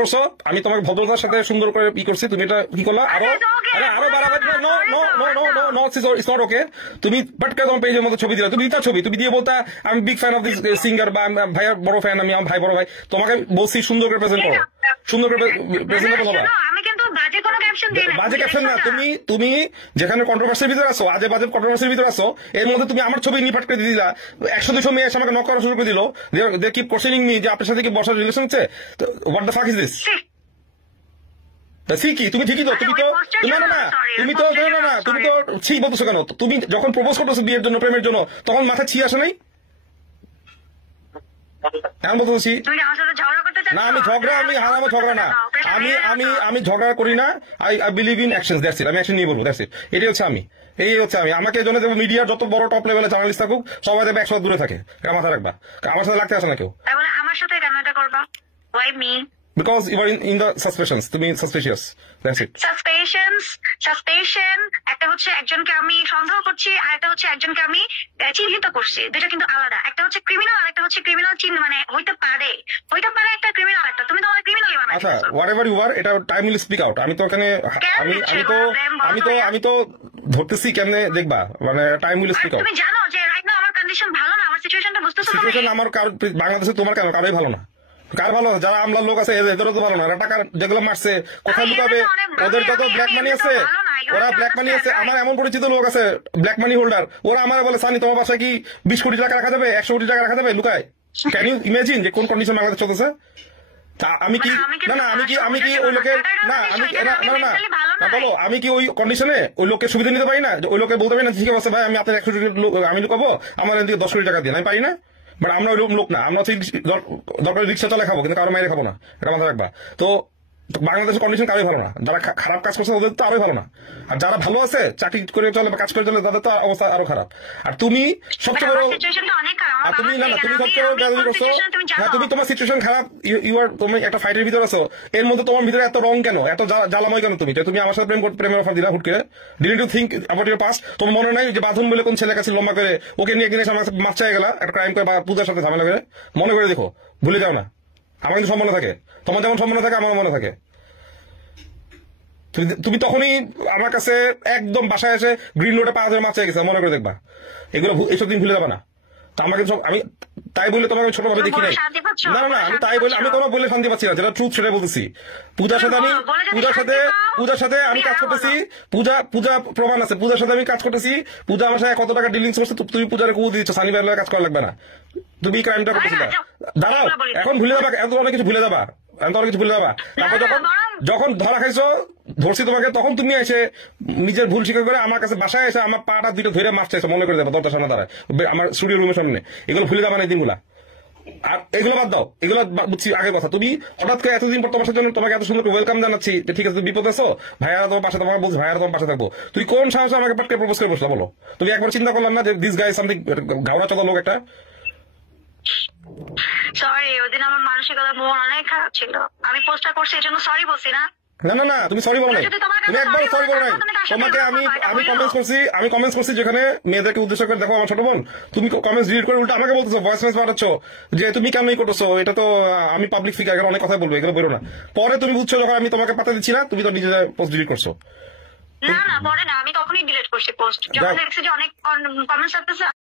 করছো, আমি তোমাকে ভদ্রতার সাথে সুন্দর করে ই করছি, তুমি এটা কি করলা আরো আরো বাড়াবাড়ি। No no no no no no it's not okay. তুমি পাটকা তোমার পেজের মতো ছবি দিলা, তুমি দিতা ছবি, তুমি দিয়ে বলতা আমি big fan of this singer বা ভাইয়ের বড় ফ্যান, আমি আমার ভাই বড় ভাই। তোমাকে বলছি সুন্দর করে প্রেজেন্ট করো, সুন্দর করে প্রেজেন্টেবল হবে। বাজে ক্যাপশন না, তুমি যেখানে কন্ট্রোভার্সির ভিতরে আসো, আজে বাজে কন্ট্রোভার্সির ভিতরে আসো, এর মধ্যে তুমি আমার ছবি নিয়ে পাট করে দিয়ে দিলা। 100-200 মেয়ে এসে আমাকে নক করা শুরু করে দিল, দে কিপ কোশ্চেনিং মি যে আপনার সাথে কি বসার রিলেশন হচ্ছে। What the fuck is this? কি তুমি ঠিকই তো, তুমি তো তুমি তো তুমি তো ছি বলতেছো কেন? তুমি যখন প্রপোজ করতেছো বিয়ের জন্য, প্রেমের জন্য, তখন মাথায় ছি আসে নাই? আমি বলতেছি না, আমি ঝগড়া, আমি হারামো ঝগড়া না, আমি ঝগড়া করি না। I believe in action, that's it. আমি অ্যাকশন নিয়ে বলবো, দ্যাটস ইট। এটাই হচ্ছে আমি, এই হচ্ছে আমি। আমাকে এই জন্য মিডিয়ার যত বড় টপ লেভেলে জার্নালিস্ট থাকুক, সবাই দেবে 100 দূরে থাকে। মাথা রাখবা, আমার সাথে লাগতে আসে না কেউ। আমার সাথে কেন এটা করবা? Why me? Because you are in the suspicions, তুমি suspicious, that's it. Suspicion একটা হচ্ছে একজনকে আমি সন্দেহ করছি, আর একটা হচ্ছে একজনকে আমি চিহ্নিত করছি, দুটো কিন্তু আলাদা। একটা হচ্ছে ক্রিমিনাল, আর একটা হচ্ছে ক্রিমিনাল চিহ্ন, মানে হইতে পারে একটা ক্রিমিনাল, একটা তুমি তো আমার ক্রিমিনালই বানাই। আচ্ছা, whatever you are, এটা টাইম উইল স্পিক আউট। আমি তো এখানে আমি তো ধরতেছি কেমনে দেখবা, মানে টাইম উইল স্পিক আউট। তুমি জানো যে রাইট নাও আমার কন্ডিশন ভালো না, আমার সিচুয়েশনটা বুঝতেছো? সিচুয়েশন আমার বাংলাদেশে তোমার কেন কারোই ভালো না। কার ভালো? যারা আমলার লোক আছে এদেরও তো ভালো না। টাকা যেগুলো মারছে কোথায় লুকাবে, ওদের কত ব্ল্যাক মানি আছে, ওরা ব্ল্যাক মানি আছে। আমার এমন পরিচিত লোক আছে ব্ল্যাক মানি হোল্ডার, ওরা আমার বলে সানি তোমার বাসায় কি 20 কোটি টাকা রাখা যাবে, 100 কোটি টাকা রাখা যাবে লুকায়। ক্যান ইউ ইমাজিন যে কোন কন্ডিশন বাংলাদেশ চলতেছে? আমি কি আমি কি ওই লোকের না, আমি না বলো, আমি কি ওই কন্ডিশনে ওই লোকের সুবিধা নিতে পারি না? ওই লোকে বলতে পারি না ঠিক আছে ভাই আমি আপনার 100 কোটি আমি লুকাবো, আমার এদিকে 10 কোটি টাকা দিয়ে, আমি পারি না? বাট আমরা ওই লোক না, আমরা দরকার রিক্সা চালে খাবো, কিন্তু কারো মায়ের খাবো না, এটা মাথায় রাখবা। তো বাংলাদেশের কন্ডিশন কারোই ভালো না। যারা খারাপ কাজ করছে ওদের তো আরোই ভালো না, আর যারা ভালো আছে চাকরি করে চলে বা কাজ করে চলে তাদের তো অবস্থা আরো খারাপ। আর তুমি সবচেয়ে বড়, আর তুমি না তুমি সবচেয়ে বড় গ্যালারি করছো। হ্যাঁ, তুমি তোমার সিচুয়েশন খারাপ, তুমি একটা ফাইটের ভিতরে আছো, এর মধ্যে তোমার ভিতরে এত রং কেন, এত জ্বালাময় কেন? তুমি আমার সাথে প্রেমের অফার দিলা হুট করে। Did you think about your past? তোমার মনে নাই যে বাথরুম বলে কোন ছেলে কাছে লম্বা করে ওকে নিয়ে কিনে আমার মাছ চাই গেলা একটা ক্রাইম করে, বা পূজার সাথে ঝামেলা করে? মনে করে দেখো, ভুলে যাও না। আমার কিন্তু সম্মান থাকে, তোমার যেমন সম্মান থাকে আমার মনে থাকে। তুমি তখনই আমার কাছে একদম বাসায় এসে গ্রিন রোডে 5,000 মাছ চাই গেছে, মনে করে দেখবা। এগুলো এইসব দিন ভুলে যাবা না। তো আমাকে সব আমি তাই বলে তোমাকে ছোটভাবে দেখি নাই। না আমি তাই বলে আমি কোনো বলে শান্তি পাচ্ছি না, যেটা ট্রুথ সেটাই বলতেছি। পূজার সাথে আমি কাজ করতেছি, পূজা প্রমাণ আছে, পূজার সাথে আমি কাজ করতেছি। পূজা আমার সাথে কত টাকা ডিলিংস করছে, তুমি পূজার কু দিচ্ছ, সানি ভাইয়ের কাজ করা লাগবে না। তুমি ক্রাইমটা করতেছিল, দাঁড়াও এখন ভুলে যাবা, এত অনেক কিছু ভুলে যাবা, তারপর যখন ধরা খাইছো, ধরছি তোমাকে, তখন তুমি এসে নিজের ভুল স্বীকার করে আমার কাছে বাসায় এসে আমার পাটা দুটো ধরে মাছ চাইছো, মনে করে দেবো দরজার সামনে দাঁড়ায়, আমার স্টুডিও রুমের সামনে। এগুলো ভুলে যাবা না এই দিনগুলা। আর এগুলো বাদ দাও, এগুলো বুঝছি আগের কথা। তুমি হঠাৎ করে এতদিন পর তোমার জন্য তোমাকে এত সুন্দর ওয়েলকাম জানাচ্ছি, ঠিক আছে তুমি বিপদ আছো, ভাইয়ারা তোমার পাশে, তোমাকে বলছি ভাইয়ারা তোমার পাশে থাকবো। তুই কোন সাহসে আমাকে পাটকে প্রপোজ করে বসলা বলো? তুমি একবার চিন্তা করলাম না যে দিস গাই সামথিং ঘাওড়া চলা লোক একটা? সরি, ওইদিন আমার মানসিকতা মন অনেক খারাপ ছিল, আমি পোস্টটা করছি এই জন্য সরি বলছি না। না তুমি সরি বলো নাই, তুমি একবার সরি বলো নাই। তোমাকে আমি কমেন্টস করছি যেখানে মেয়েদেরকে উদ্দেশ্য করে, দেখো আমার ছোট বোন, তুমি কমেন্টস ডিলিট করে উল্টা আমাকে বলতেছো, ভয়েস মেসেজ পাঠাচ্ছ যে তুমি কেন এই করতেছো, এটা তো আমি পাবলিক ফিগার, এখানে অনেক কথা বলবো, এগুলো বেরো না। পরে তুমি বুঝছো যখন আমি তোমাকে পাতা দিচ্ছি না, তুমি তো নিজে পোস্ট ডিলিট করছো। না পরে না, আমি তখনই ডিলিট করছি পোস্ট, যখন দেখছি যে অনেক কমেন্টস আসতেছে।